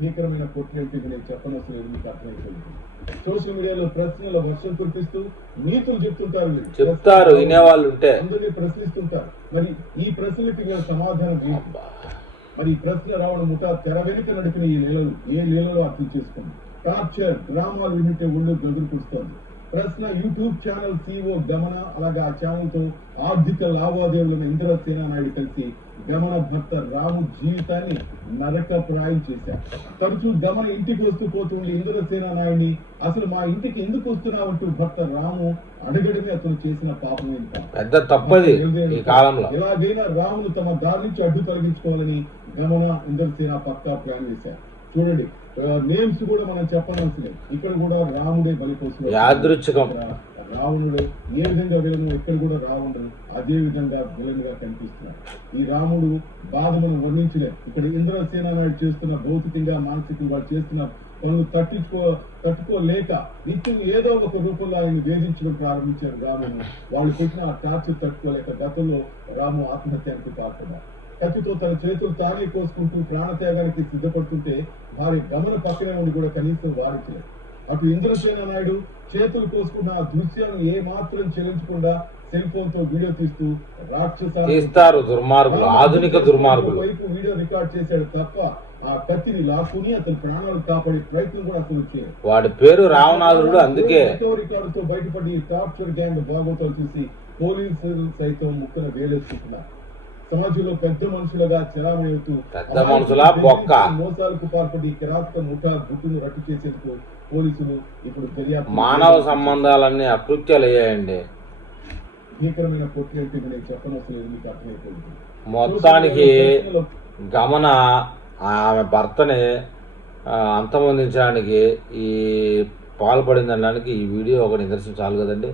భీకరమైన పొట్టింటికి నేను చెప్పనవసరం లేదు, మీకు అర్థమైపోయింది. సోషల్ మీడియాలో ప్రశ్నల వర్షం కురిపిస్తూ నీతులు చెప్తారు వినేవాళ్ళు ఉంటే అందరినీ ప్రశ్నిస్తుంటారు. మరి ఈ ప్రశ్నలకి నేను సమాధానం ఏంటి? మరి ఈ ప్రశ్న రావణ ముఠా తెర వెనుక నడిపిన ఈ లీలలు ఏ లీలలో అర్థం చేసుకోండి. టార్చర్ డ్రామాలు వింటే ఒళ్ళు గదురుకొస్తోంది. ప్రశ్న యూట్యూబ్ ఛానల్ CEO గమన, అలాగే ఆ ఛానల్ తో ఆర్థిక లావాదేవీలను ఇంద్రసేన నాయుడు కలిసి గమన భర్త రాము జీవితాన్ని నరకప్రాయం చేశారు. తరచూ గమన ఇంటికి వస్తూ పోతుండే ఇంద్రసేన నాయుడిని అసలు మా ఇంటికి ఎందుకు వస్తున్నావంటూ భర్త రాము అడగడమే అతను చేసిన పాపం ఏంట. పెద్ద తప్పది ఈ కాలంలో. ఎలాగైనా రామును తమ దారి నుంచి అడ్డు తొలగించుకోవాలని గమన ఇంద్రసేన పక్కా ప్లాన్ వేశారు. చూడండి, నేమ్స్ కూడా మనం చెప్పనవసరం, ఇక్కడ కూడా రాముడే బలిపోతున్నాడు. యాదృచ్ఛికం. రావణుడు ఏ విధంగా విలను, ఇక్కడ కూడా రావణుడు అదే విధంగా విలన్ గా కనిపిస్తున్నాడు. ఈ రాముడు బాధ మనం వర్ణించలేదు. ఇక్కడ ఇంద్రసేన నాయుడు చేస్తున్న భౌతికంగా మానసికంగా చేస్తున్న పనులు తట్టుకోలేక నిత్యం ఏదో ఒక రూపంలో ఆయన వేధించడం ప్రారంభించారు రామును. వాళ్ళు పెట్టిన ఆ టార్చర్ తట్టుకోలేక గతంలో రాము ఆత్మహత్యానికి పాల్పడ్డారు. కత్తితో తన చేతులు తానే కోసుకుంటూ ప్రాణత్యాగానికి సిద్ధపడుతుంటే వారి గమన పక్కనే ఉండి కూడా కనీసం వారించలేదు. అటు ఇంద్రసేన నాయుడు చేతులు కోసుకున్న ఆ దృశ్యాలను ఏ మాత్రం చెల్లించకుండా సెల్ ఫోన్ తో వీడియో తీస్తూ తీస్తారు దుర్మార్గులు, ఆధునిక దుర్మార్గులు వైపు వీడియో రికార్డ్ చేశాడు తప్ప ఆ కత్తిని లాక్కుని అతని ప్రాణాలు కాపాడే ప్రయత్నం కూడా అసలు చేయలేదు. వాడి పేరు రావణాసురుడు. అందుకే రికార్డుతో బయటపడి టార్చర్ గ్యాంగ్ భాగవతాలు చూసి పోలీసులు సైతం ముక్కన వేలేసుకుంటున్నారు. సమాజంలో పెద్ద మనుషులుగా చెరామవుతూ మోసాలకు పాల్పడి కిరాతక ముఠా గుట్టును రట్టు చేసేందుకు పోలీసులు ఇప్పుడు మానవ సంబంధాలన్నీ అకృత్యాలు అయ్యాయండి. భీకరమైన పొట్టింటికి నేను చెప్పనవసరం లేదు, మీకు అర్థమైపోయింది. మొత్తానికి గమన ఆమె భర్తని అంతమొందించడానికి ఈ పాల్పడిందనడానికి ఈ వీడియో ఒక నిదర్శనం చాలు కదండి.